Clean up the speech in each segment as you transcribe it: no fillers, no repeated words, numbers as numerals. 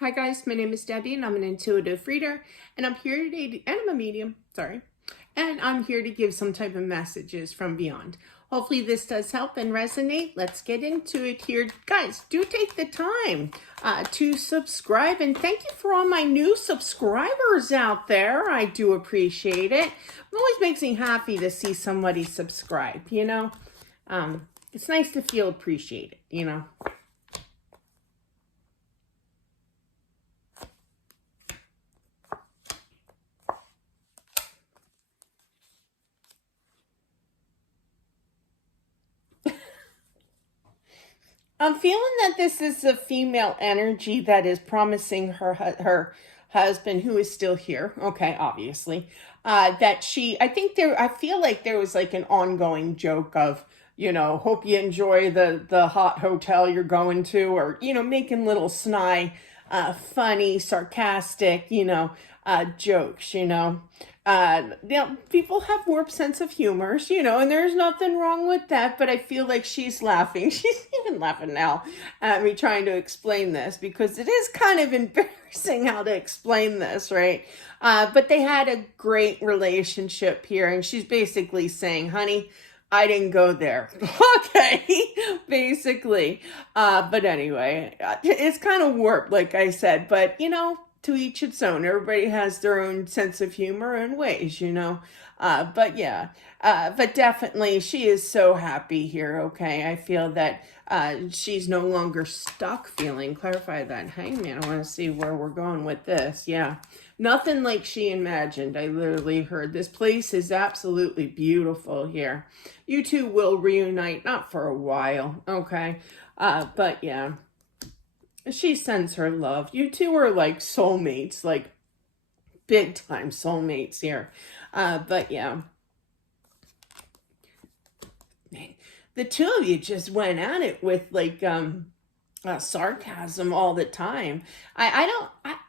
Hi guys, my name is Debbie and I'm an intuitive reader and I'm here today, and I'm a medium, sorry. And I'm here to give some type of messages from beyond. Hopefully this does help and resonate. Let's get into it here. Guys, do take the time to subscribe, and thank you for all my new subscribers out there. I do appreciate it. It always makes me happy to see somebody subscribe, you know. It's nice to feel appreciated, you know. I'm feeling that this is a female energy that is promising her husband, who is still here. Okay, obviously, that she. I think there. I feel like there was like an ongoing joke of, hope you enjoy the hot hotel you're going to, or making little snide, funny, sarcastic, jokes. People have warped sense of humors, and there's nothing wrong with that. But I feel like she's laughing. She's even laughing now at me trying to explain this because it is kind of embarrassing how to explain this, right? But they had a great relationship here, and she's basically saying, "Honey, I didn't go there." Okay, basically. But anyway, it's kind of warped, like I said. But to each its own. Everybody has their own sense of humor and ways, but yeah, but definitely she is so happy here. Okay, I feel that she's no longer stuck feeling. Clarify that, Hangman. I want to see where we're going with this. Yeah, nothing like she imagined. I literally heard this place is absolutely beautiful here. You two will reunite, not for a while, okay, but yeah. She sends her love. You two are like soulmates, like big time soulmates here. But yeah. The two of you just went at it with like sarcasm all the time. I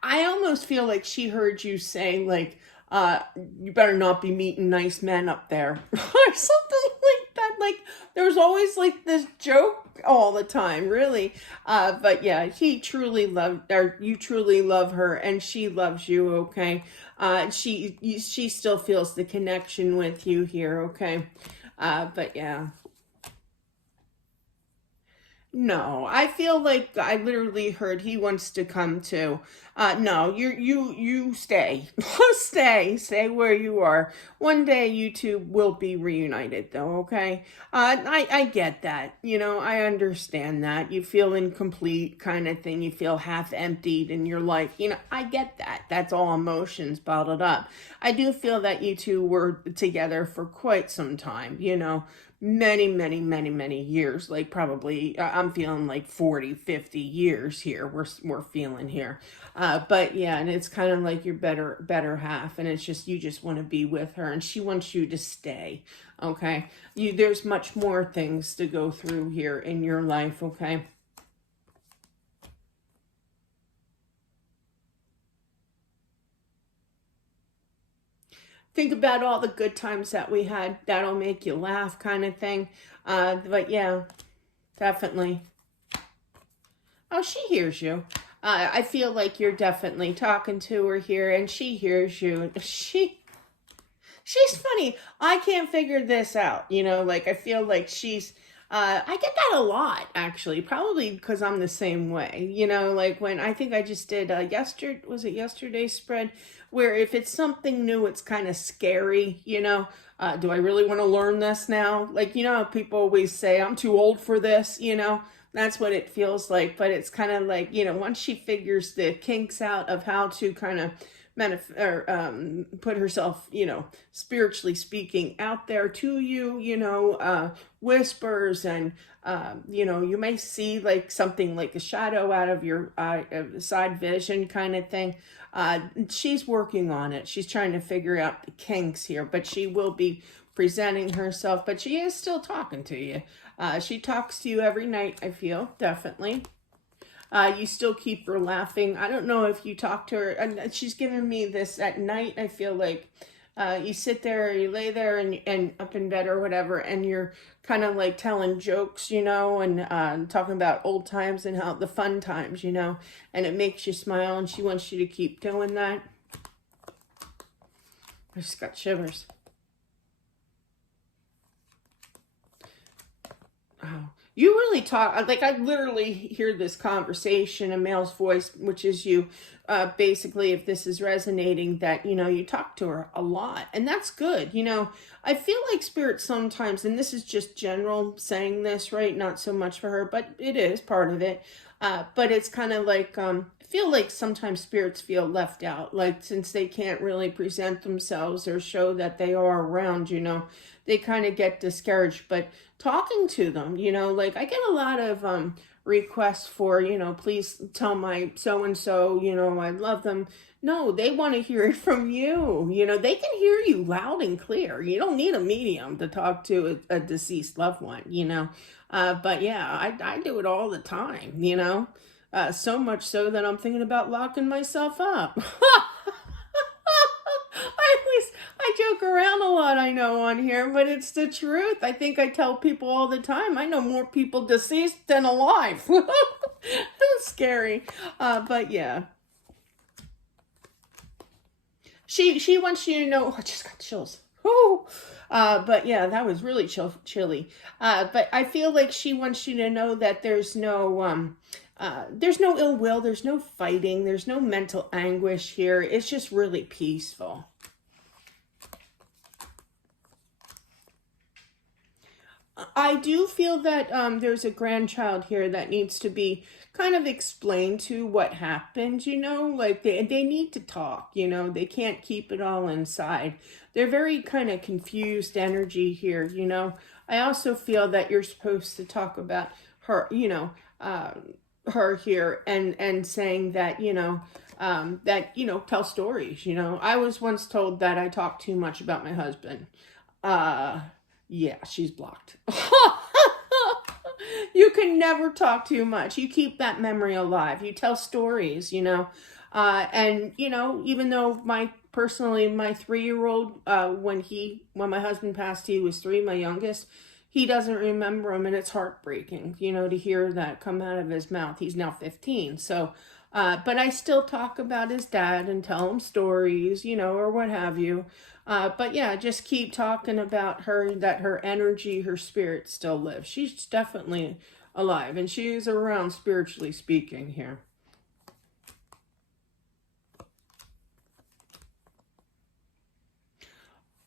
almost feel like she heard you say like you better not be meeting nice men up there or something like that. Like there's always like this joke all the time, really. But yeah, he truly loved, or you truly love her, and she loves you. Okay, she still feels the connection with you here. Okay, but yeah. No, I feel like I literally heard he wants to come too. No, you stay, stay where you are. One day you two will be reunited, though. Okay, I get that. I understand that you feel incomplete, kind of thing. You feel half emptied in your life. I get that. That's all emotions bottled up. I do feel that you two were together for quite some time. Many years, like probably I'm feeling like 40, 50 years here. We're feeling here. But yeah, and it's kind of like your better half, and it's just you just want to be with her, and she wants you to stay. Okay, there's much more things to go through here in your life. Okay. Think about all the good times that we had. That'll make you laugh, kind of thing. But yeah, definitely. Oh, she hears you. I feel like you're definitely talking to her here, and she hears you. She's funny. I can't figure this out. Like I feel like she's. I get that a lot, actually. Probably because I'm the same way. Like when I think I just did yesterday. Was it yesterday's spread? Where if it's something new, it's kind of scary. Do I really want to learn this now? Like how people always say, "I'm too old for this." That's what it feels like. But it's kind of like, once she figures the kinks out of how to kind of put herself, spiritually speaking, out there to you, whispers, and you may see like something like a shadow out of your side vision, kind of thing. She's working on it. She's trying to figure out the kinks here, but she will be presenting herself. But she is still talking to you. She talks to you every night, I feel, definitely. You still keep her laughing. I don't know if you talk to her, and she's giving me this at night. I feel like you sit there, or you lay there and up in bed or whatever, and you're kind of like telling jokes, you know, and talking about old times and how the fun times, you know, and it makes you smile, and she wants you to keep doing that. I just got shivers. Oh, you really talk, like I literally hear this conversation, a male's voice, which is you, basically, if this is resonating, that, you know, you talk to her a lot, and that's good. You know, I feel like spirit sometimes, and this is just general saying this, right? Not so much for her, but it is part of it. But it's kind of like, I feel like sometimes spirits feel left out, like since they can't really present themselves or show that they are around, you know, they kind of get discouraged. But talking to them, you know, like I get a lot of requests for, you know, please tell my so and so, you know, I love them. No, they want to hear it from you. You know, they can hear you loud and clear. You don't need a medium to talk to a deceased loved one, you know. But yeah, I do it all the time, you know. So much so that I'm thinking about locking myself up. I joke around a lot, I know, on here, but it's the truth. I think I tell people all the time, I know more people deceased than alive. That's scary. But yeah. She wants you to know, oh, I just got chills. Whew. But yeah, that was really chilly. But I feel like she wants you to know that there's no ill will, there's no fighting, there's no mental anguish here. It's just really peaceful. I do feel that there's a grandchild here that needs to be kind of explained to what happened, you know, like they need to talk, you know, they can't keep it all inside. They're very kind of confused energy here, you know. I also feel that you're supposed to talk about her, you know, her here, and saying that, you know, tell stories, you know. I was once told that I talk too much about my husband. Yeah, she's blocked. You can never talk too much. You keep that memory alive. You tell stories, you know. And, you know, even though my 3-year-old, when my husband passed, he was 3, my youngest, he doesn't remember him, and it's heartbreaking, you know, to hear that come out of his mouth. He's now 15. So, but I still talk about his dad and tell him stories, you know, or what have you. But yeah, just keep talking about her, that her energy, her spirit still lives. She's definitely alive, and she is around spiritually speaking here.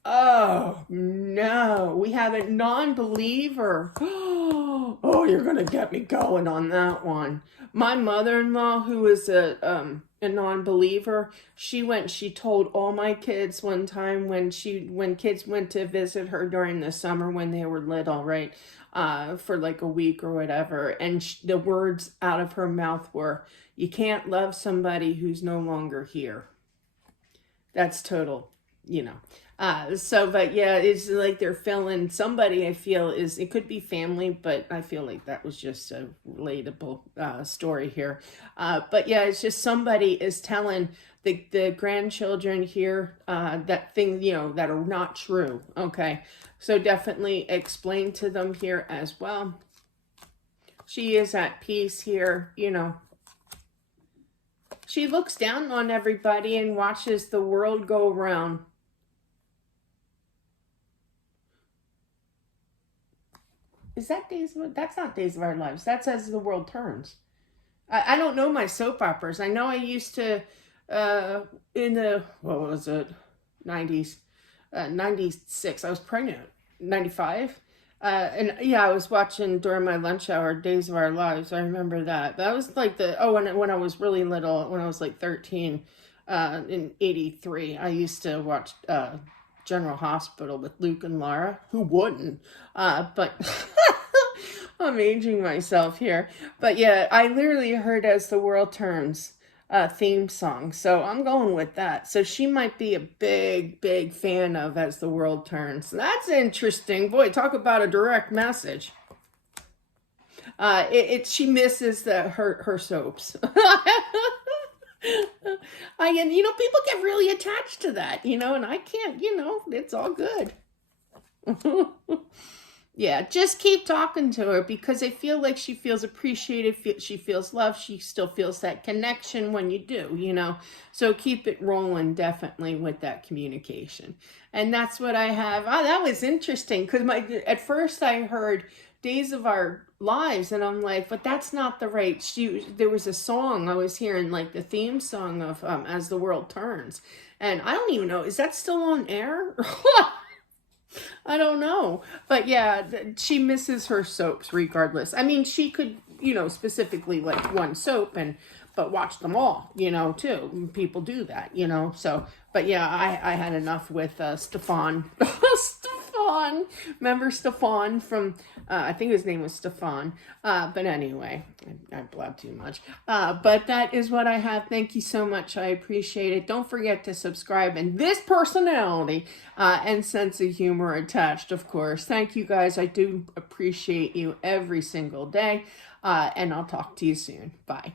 Oh, no. We have a non-believer. Oh, you're going to get me going on that one. My mother-in-law, who is a non-believer, she told all my kids one time when kids went to visit her during the summer when they were little, right? For like a week or whatever. And the words out of her mouth were, "You can't love somebody who's no longer here." That's total, you know. But yeah, it's like they're feeling somebody, I feel, it could be family, but I feel like that was just a relatable story here. But yeah, it's just somebody is telling the grandchildren here that thing, you know, that are not true. Okay. So definitely explain to them here as well. She is at peace here, you know. She looks down on everybody and watches the world go around. Is that that's not Days of Our Lives. That's As the World Turns. I don't know my soap operas. I know I used to, in the, what was it, 90s, 96. I was pregnant, 95. And yeah, I was watching during my lunch hour, Days of Our Lives. I remember that. That was like when I was really little, when I was like 13, in 83, I used to watch, General Hospital with Luke and Laura. Who wouldn't? But I'm aging myself here. But yeah, I literally heard As the World Turns theme song. So I'm going with that. So she might be a big, big fan of As the World Turns. That's interesting. Boy, talk about a direct message. She misses her soaps. And people get really attached to that, and I can't, it's all good. Yeah, just keep talking to her because I feel like she feels appreciated. She feels loved. She still feels that connection when you do. So keep it rolling definitely with that communication. And that's what I have. Oh, that was interesting because at first I heard Days of Our Lives and I'm like, but that's not the right. There was a song I was hearing, like the theme song of As the World Turns. And I don't even know, is that still on air? I don't know. But yeah, she misses her soaps regardless. I mean, she could, specifically like one soap but watch them all, too. People do that, So, but yeah, I had enough with Stefan. Stefan. Remember Stefan from, I think his name was Stefan. But anyway, I blabbed too much. But that is what I have. Thank you so much. I appreciate it. Don't forget to subscribe. And this personality and sense of humor attached, of course. Thank you guys. I do appreciate you every single day. And I'll talk to you soon. Bye.